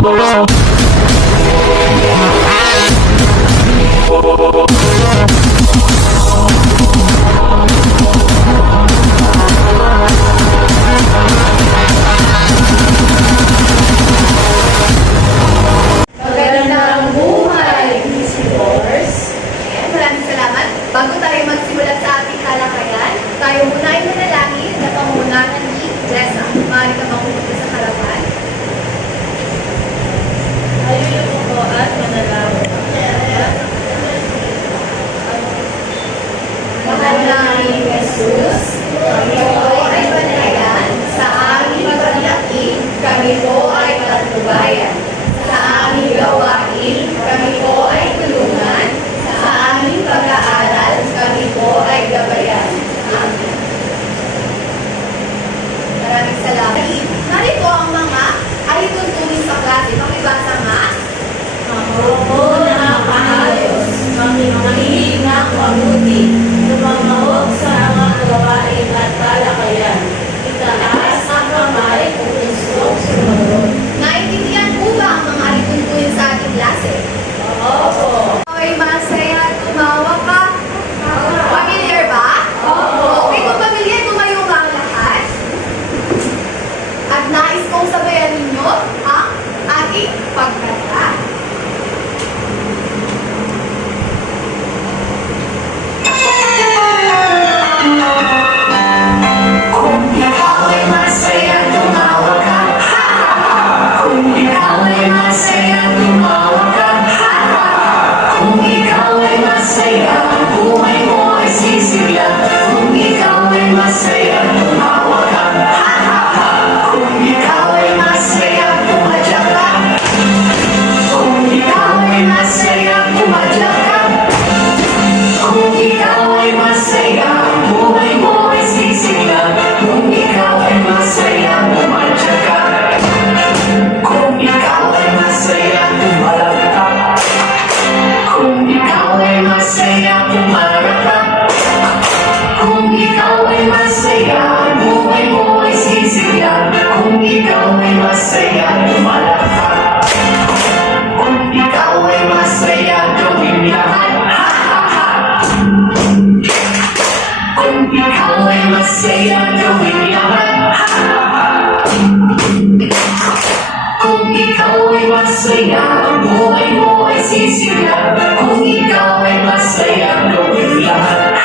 Magandang buhay, visitors! Ayan, maraming salamat. Bago tayo magsimula sa ating talakayan, tayo muna ay manalangin na pangunahan ni Jessa. Maaari ka bang pumunta sa harapan? Ayun po at manalangin. Mahal namin Jesus, kami po ay bantayan. Sa aming paglaki, kami po ay patnubayan. Sa aming gawain, kami po ay tulungan. Sa aming pag-aaral, kami po ay gabayan. Amen. Maraming salamat. Narito ang mga alituntunin sa klase. Pakibasa nga. Opo na kaayos, kami makinig ng mabuti, lumamahok sa mga gawain at talakayan. Itaas ang kamay kung gustong sumunod. Naintindihan po ba ang mga alituntunin sa ating klase? Opo. Okay, masaya at tumawa ka. Familiar ba? Opo. Okay, kung familiar, tumayo ba ang lahat? At nais kong sabayan ninyo ang ating pagkanta. Kung ikaw ay masaya, tumawa ka. Kung ikaw ay masaya, tumawa ka. Kung ikaw ay masaya, ang buhay mo ay sisigla. Kung ikaw ay masaya, tumawa ka. Kung ikaw ay masaya, pumadyak ka. Kung ikaw ay masaya, pumadyak ka. Kung ikaw ay masaya, ang buhay mo ay sisigla. Kung ikaw ay masaya, pumadyak ka. Kung ikaw ay masaya, pumalak ka. Kung ikaw ay masaya, pumarap ka. Kung ikaw ay masaya, ang buhay mo ay sisigla. Kung ikaw ay masaya, pumalak ka. Kung ikaw ay masaya, gawin lahat. Kung ikaw ay masaya, gawin lahat. Kung ikaw ay masaya, ang buhay mo ay sisigla. Kung ikaw ay masaya, gawin lahat.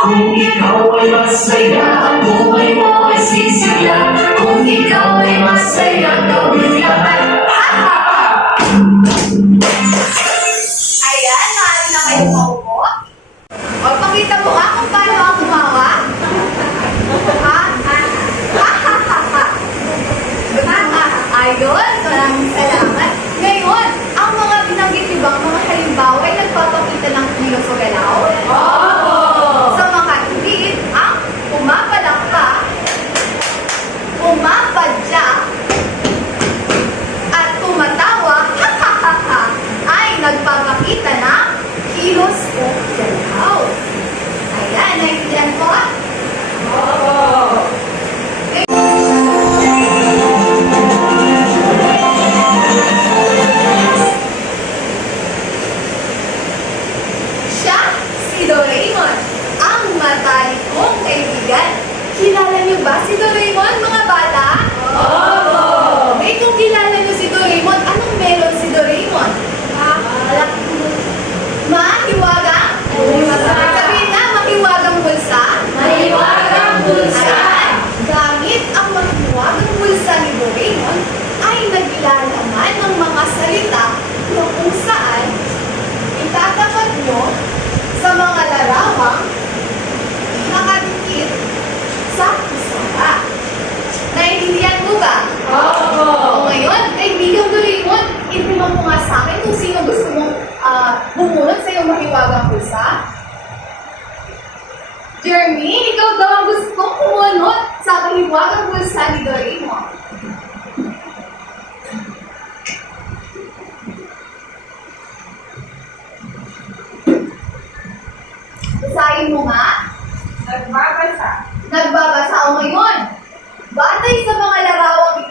Kung ikaw ay masaya, ang buhay mo ay sisigla. Kung ikaw ay masaya, gawin lahat. Ayan, maaari na kayo maupo. O, pakita mo nga kung paano ako tumawa. Ha? Ayun, maraming salamat. Ngayon, ang mga binanggit ibang mga halimbawa ay nagpapakita ng kilos o galaw. Opo. Sa mga hindi, ang pumapalakpak, pumapadyak, at tumatawa, ay nagpapakita ng kilos o galaw. Ayan, naintindihan po? Opo. Siya, si Doraemon, ang matalikong kaibigan. Kilala niyo ba si Doraemon, mga bata? Opo. Eh, kung kilala niyo si Doraemon, anong meron si Doraemon? Mahiwagang? Sabihin na, mahiwagang bulsa? Mahiwagang bulsa. Ayan. Gamit ang mahiwagang bulsa ni Doraemon, ay naglalaman ng mga salita na kung saan itatapat nyo sa mga larawang nakadikit sa pusaka. Naintindihan mo ba? Opo. O ngayon, kaibigang Doraemon, ipiman mo nga sa akin kung sino gusto mong bumunot sa iyong mahiwagang bulsa. Jeremy, ikaw daw ang gusto kong bumunot sa mahiwagang bulsa ni Doraemon. Basahin mo nga. Nagbabasa. Nagbabasa o ngayon. Batay sa mga larawang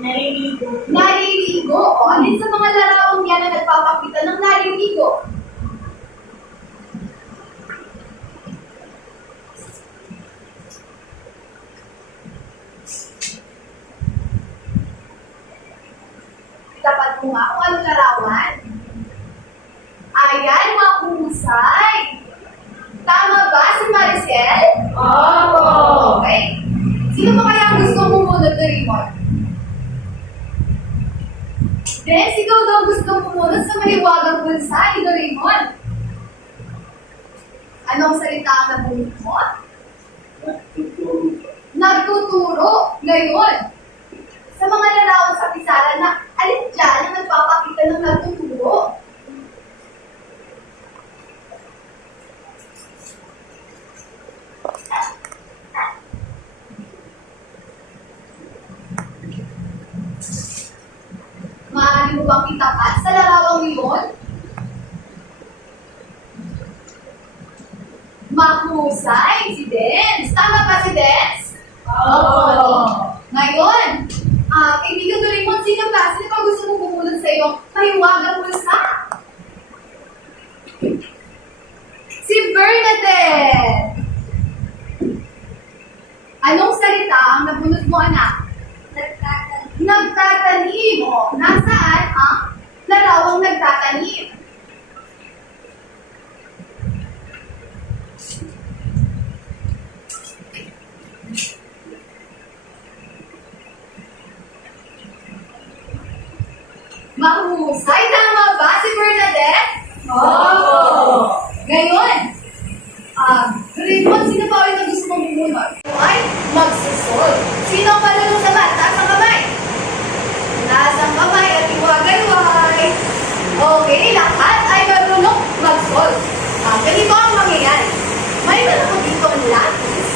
Naliligo. Naliligo. O, alin sa mga larawang yan na nagpapakita ng naliligo? Dapat mo nga kung anong larawan. Ayan, mahusay. Tama ba si Maricel? Opo. Okay. Sino ba kaya ang gustong pumunod na Raymond? Des, ikaw daw gustong pumunod sa maliwagang bulsa ni Doraemon. Anong salita ang nabunod mo? Nagtuturo. Ngayon, sa mga larawan sa pisaran na alin dyan ang nagpapakita ng nagtuturo? Maaari mo bang itapat sa larawang iyon? Mahusay si Dens. Tama ba si Dens? Opo. Ngayon, kaibigan Doraemon, sino ba? Sino ba gusto mong pumunod sa iyong mahiwagang bulsa? Si Bernadette! Anong salita ang nabunod mo, anak? Nagtatanim. O, nasaan ang larawang nagtatanim? Mahusay. Tama ba si Bernadette? Opo. Ngayon, Raymond, sino pa ulit na gusto mong bumunod? Ay, magsusol. Sino ang marunong sa math? Taas ang kamay. Taas ang kamay at iwagay-wagay. Okay, lahat ay marunong mag-solve. Ganito ang mangyayari. May naman dito ang lapis,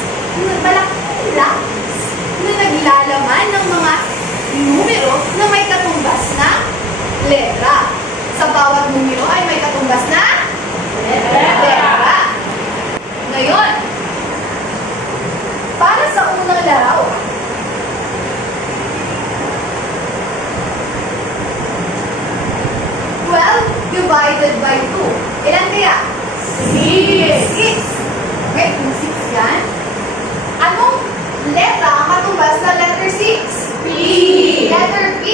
malaking lapis, na naglalaman ng mga numero na may katumbas na letra. Sa bawat numero ay may katumbas na letra. Ngayon, para sa unang larawan, divided by 2. Ilan kaya? 6. Okay, kung 6 yan, anong letra ang katumbas sa letter 6? P. Letter P.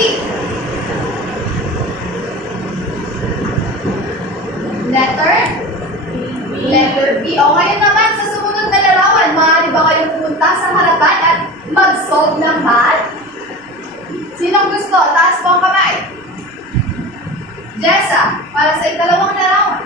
Letter P. O ngayon naman, sa sumunod na larawan, maaari ba kayong pumunta sa harapan at mag-solve ng math? Sinong gusto? Taas po ang kamay. Jessa, para sa ikalawang larawan.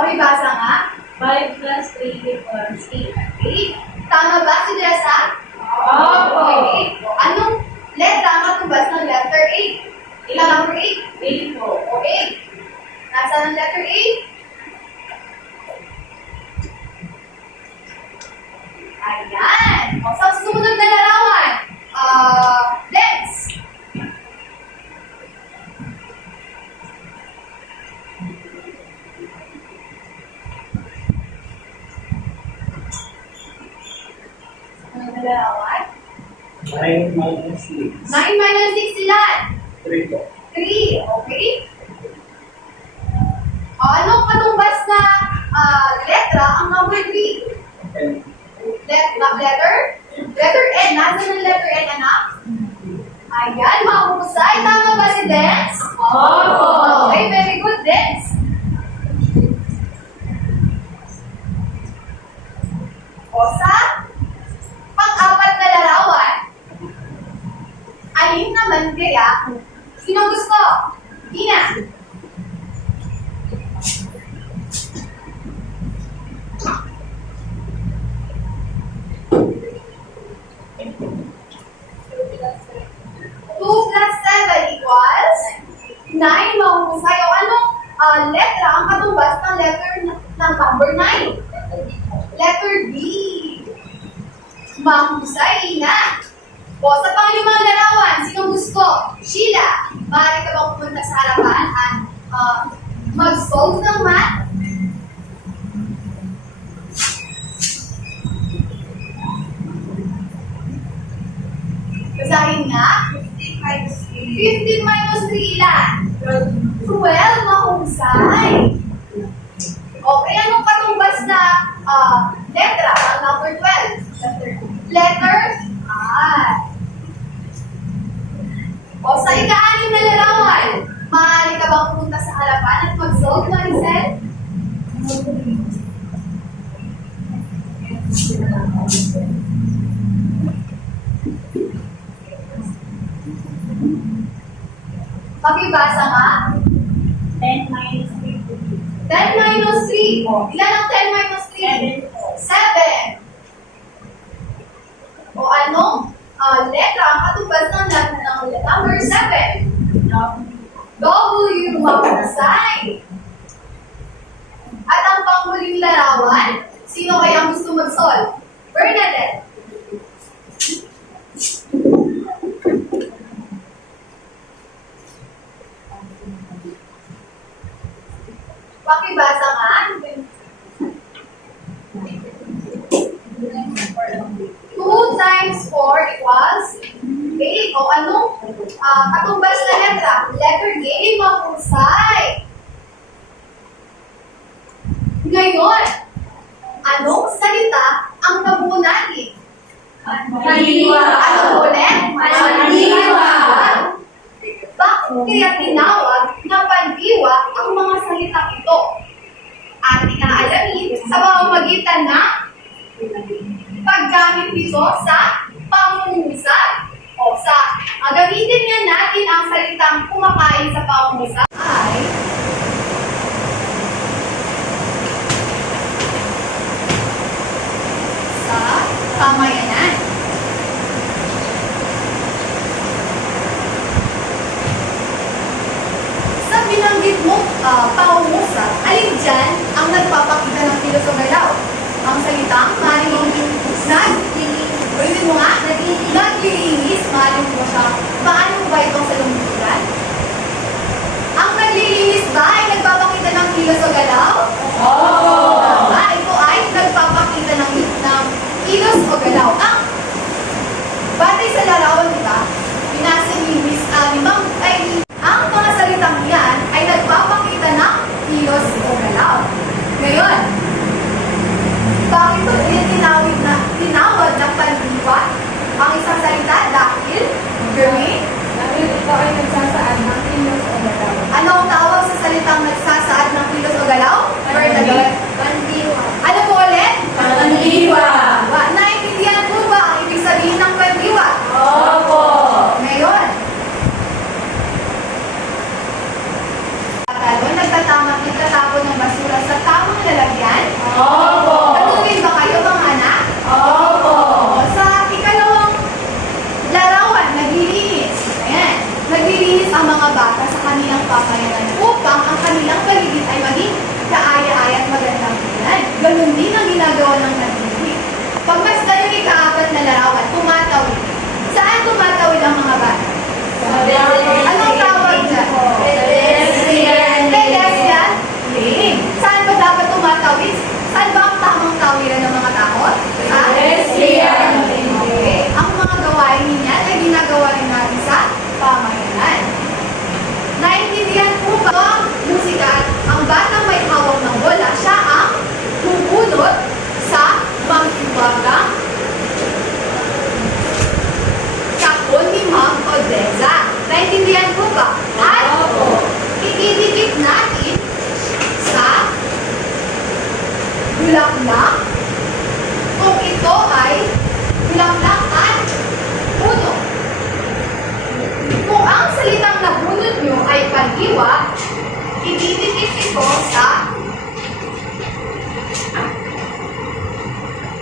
Pakibasa nga. 5 plus 3 equals 8. Okay. Tama ba si Jessa? Opo. Okay. Anong letra ang katumbas ng letter A? Ilang number 8? 8 po. Okay. Nasaan ang letter A? Ayan. O, sa susunod na larawan. Let's. Ano na larawan? 9 minus 6. 9 minus 6 ilan? 3 po. 3. Okay. O, anong katumbas na letra ang number 3? And Letter? Letter N. Nasaan ang letter N, anak? Ayan, mahusay. Tama ba si Dens? Opo. Okay, very good, Dens. O, sa pang-apat na larawan, alin naman kaya? Sino gusto? Ina. Mahusay. O anong letra ang katumbas ng letter ng number 9? Letter B. Mahusay, Ina. O sa panglimang larawan, sino gusto? Sheila, maaari ka bang pumunta sa harapan at mag-solve ng math? 15 minus 3 ilan? 12, mahusay. Okay, anong katumbas na letra ang number 12? Letter I. O sa ika-anim na larawan, maaari ka bang pumunta sa harapan at mag-solve, Maricel? Pakibasa nga. 10 minus 3. 10 minus 3. O, ilan ang 10 minus 3? 7. O anong letra ang katubas ng number 7? W, mahusay. At ang panghuling larawan, sino kaya ang gusto mag-solve? Bernadette. Pakibasa nga. 2 times 4 equals 8. O anong katumbas na letra? Letter A, mahusay. Ngayon, anong salita ang nabuo natin? Pandiwa. Ano ulit? Pandiwa. Bakit kaya tinawag na pandiwa ang mga salitang ito? Ating aalamin sa pamamagitan ng paggamit nito sa pangungusap. O gamitin nga natin ang salitang kumakain sa pangungusap ay sa pamayanan. Sa binanggit mong pangungusap, alin dyan ang nagpapakita ng kilos o galaw? Ang salitang maaaring mong ulitin mo nga, naglilinis, maaaring mo siya. Paano ba itong salungkutan? Ang naglilinis ba ay nagpapakita ng kilos o galaw? Oo. Tama, ito ay nagpapakita ng kilos o galaw. Ang batay sa larawan, di ba? Binasa ni Miss Alimang ay ang mga salitang yan ay nagpapakita ng kilos o galaw. Ngayon, bakit ito tinawag ng pandiwa ang isang salita dahil, Jermaine? Dahil ito ay nagsasaad ng kilos o galaw. Ano ang tawag sa salitang nagsasaad ng kilos o galaw? Bernadette? Pandiwa. Ano po ulit? Pandiwa. Naintindihan po ba ang ibig sabihin ng pandiwa? Opo. Ngayon, nagtatapon ng basura sa tamang lalagyan? Opo. Natutulin ba kayo mga anak? Opo. Sa ikalawang larawan, naglilinis. Ayan. Naglilinis ang mga bata sa kanilang pamayanan upang ang kanilang paligid ay maging kaaya-aya at magandang tingnan. Ganun din ang ginagawa ng naglilinis. Pagmasdan yung ika-apat na larawan, tumatawid. Saan tumatawid ang mga bata? Anong tawag dyan? Pedestrian. Pedestrian lane. Saan ba dapat tumatawid? Saan ba ang tamang tawiran ng mga tao? Pedestrian lane. Okay. Ang mga gawain niya ay ginagawa rin natin sa pamayanan. Naintindihan po ba ang musika? Ang batang may hawak ng bola, siya ang bubunot sa manghiwagang kapon ni Ma'am Odessa. Naintindihan po ba? At ididikit natin sa bulaklak kung ito ay bulaklak at puno. Kung ang salitang nabunot nyo ay pandiwa, ididikit ito sa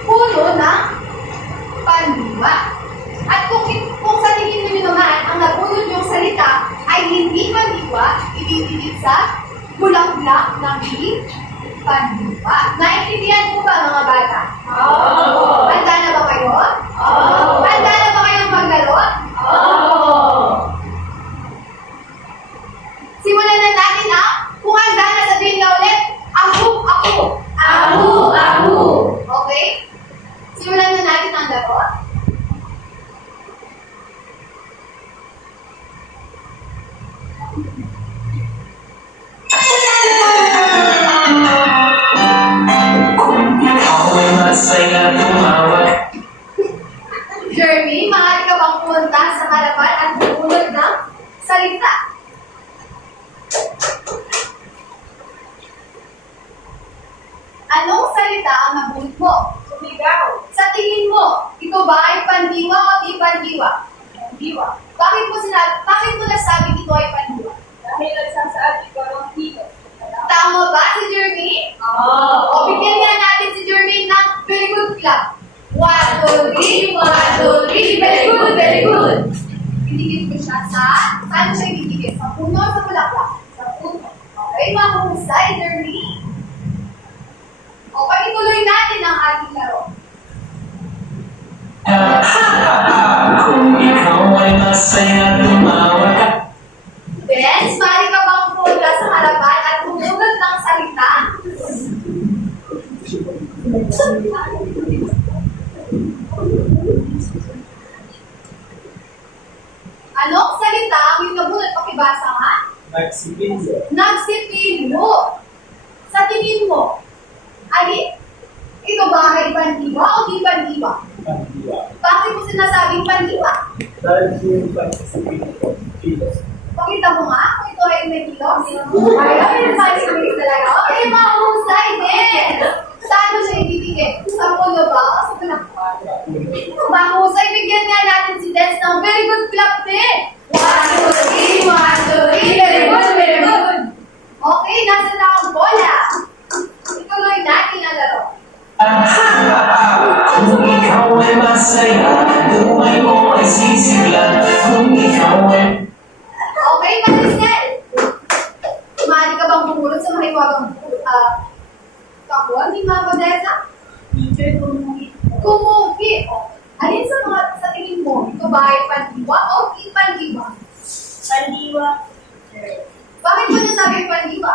puno ng pandiwa. At kung sa tingin nyo naman, ang nabunot nyong salita ay hindi pandiwa, ididikit sa bulaklak ng pandiwa. Naintindihan po ba mga bata? Opo. Handa na ba kayo? Opo. Handa na ba kayong maglaro? Opo. Simulan na natin ang kung handa na, sabihin na ulit, ako. Ahu, ahu. Okay? Simulan na natin ang laro. Jeremy, maaari ka bang pumunta sa harapan at bumunod ng salita? Anong salita ang nabunod mo? Sumigaw. Sa tingin mo, ito ba ay pandiwa o di pandiwa? Pandiwa. Bakit mo nasabi ito ay pandiwa? Dahil nagsasabi ko ng hilo. Tama ba si Jeremy? Oo. O bigyan nga natin si Jeremy ng very good clap. 1, 2, 3, 1, 2, 3, very good, very good. Idikit ko siya saan siya idikit? Sa puno o sa bulaklak? Sa puno. Okay, mahusay, Jeremy. O, pagituloy natin ang ating laro. Kung ikaw ay masaya, tumawa ka. Benz, maaari ka bang pumunta sa harapan at bumunod ng salita? Anong salita ang yung nabunod? Pakibasa nga. Nagsipinyo. Nagsipilo. Sa tingin mo, ay, ito ba ay pandiwa o di pandiwa? Pandiwa. Bakit mo sinasabing pandiwa? Dahil yung pagsipinyo ko, kilos. Pakita mo nga kung ito ay may kilos. Ay, ay, may talaga. Okay, mahusay din. Saan mo siya ididikit? Sa puno ba o sa pinakpan? Mahusay, bigyan nga natin si Dance ng very good clap din. 1, 2, 3, 1, 2, 3, very good, very good. Okay, nasa na ang bola. Ituloy natin ang laro. Kung ikaw ay masaya, buhay mo ay sisigla. Kung ikaw ay Okay, Maricel. Maaari ka bang bumulot sa mahiwagang kakuan ni Mama Deza? Teacher, tumungit. Kumupit. Alin sa mga sa tingin mo? Ito ba ay pandiwa o di pandiwa? Pandiwa. Teacher. Bakit mo nasabi pandiwa?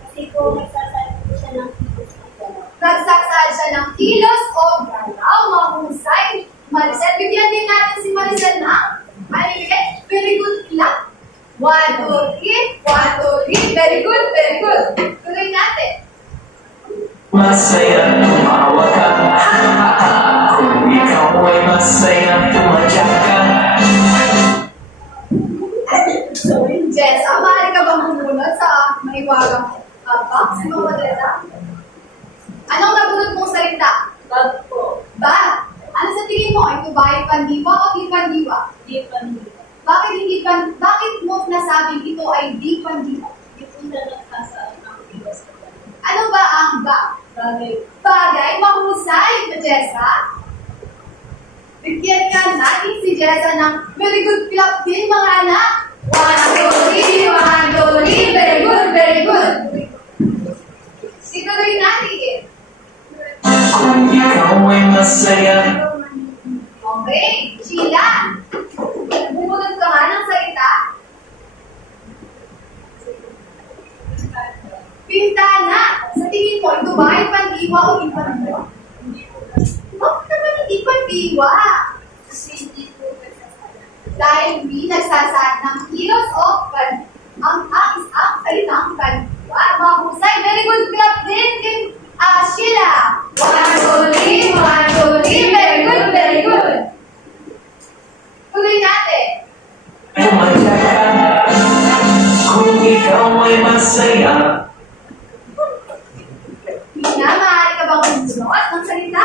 Kasi po, nagsasabi ko siya ng hilo sa galaw. Nagsasal siya ng kilos o galaw, mahusay. Maricel, bigyan din natin si Maricel ng maliit. Very good clap. 1, 2, 3, 1, 2, 3. Very good, very good. Tuloy natin. masaya, tumawa ka. Kung ikaw ay masaya, tumadyak ka. Jess, maaari ka bang bumunod sa mahiwagang box, Mama Deza? Anong nabunod mong salita? Bag po. Ba? Ano sa tingin mo? Ito ba ay pandiwa o di pandiwa? Di pandiwa. Bakit mo nasabing ito ay di pandiwa? Di po siya nagsasabi ng hilo sa galaw. Ano ba ang ba? Bagay. Bagay, mahusay, Jessa. Bigyan ka natin si Jessa ng very good clap din, mga anak. 1, 2, 3, 1, 2, 3. Very good, very good. Ituloy natin. Kung ikaw ay masaya, Okay, Sheila. Bumunod ka nga ng salita. Pintana. Sa tingin mo, ito ba ay pandiwa o di pandiwa? Bakit naman hindi pandiwa? Kasi hindi po nagsasabi. Dahil hindi nagsasad ng kilos o ang salitang pandiwa. Mahusay. Very good clap din kay Sheila. 1, 2, 3, 1, 2, 3. Very good, very good. Tuloy natin. tumadyak ka. Kung ikaw ay masaya, Tina, maaari ka bang bumunod ng salita?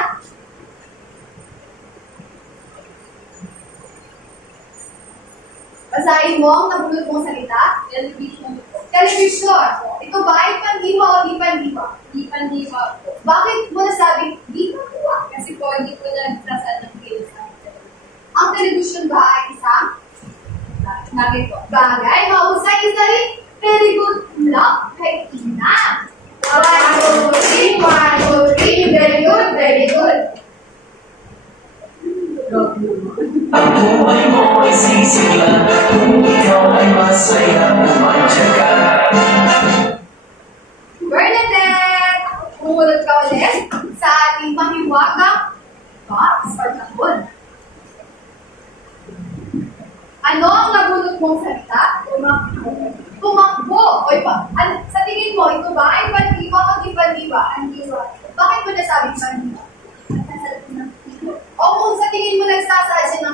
Basahin mo ang nabunod mong salita. Television po. Television. Ito ba ay pandiwa o di pandiwa? Di pandiwa po. Bakit mo nasabi di pandiwa? Kasi po, hindi po nagsasabi ng hilo sa galaw. Ang television ba ay isang Sabi po. bagay? Mahusay isa rin. Very good luck kay Tina. 1, 2, 3, 1, 2, 3. Very good, very good. ang buhay mo ay sisigla. Kung ikaw ay masaya, tumadyak ka. Bernadette! Bumunod ka ulit sa ating mahiwagang box or tabon. Ano ang nabunod mong salita? Tumakbo. O iba, sa tingin mo, ito ba ay pandiwa o di pandiwa? Pandiwa. Bakit mo nasabing pandiwa? O kung sa tingin mo nagsasal siya ng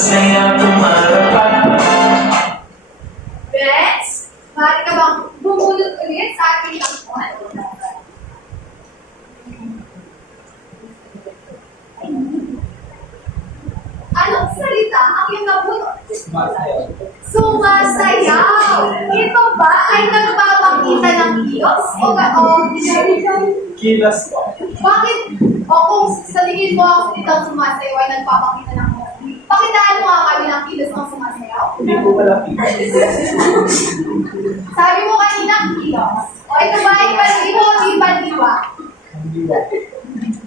masaya tumarapat. Rex, maaari ka bang bumulot ulit sa ating takbuhan? Anong salita ang iyong nabunot? Sumasayaw. Ito ba ay nagpapakita ng kilos o Kilos po. bakit? O kung sa tingin mo ang salitang sumasayaw ay nagpapakita ng kilos, pakitaan mo nga kami ng kilos ng sumasayaw. Hindi po pala Sabi mo kanina kilos. O ito ba ay pandiwa o di pandiwa?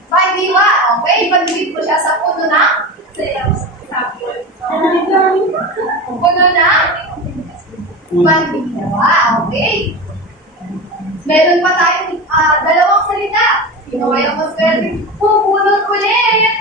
Pandiwa. Okay, pag-read ko siya sa puno na puno na pandiwa. Okay. Meron pa tayong dalawang salita. Sino kayo mas pwede? Pupunot ulit.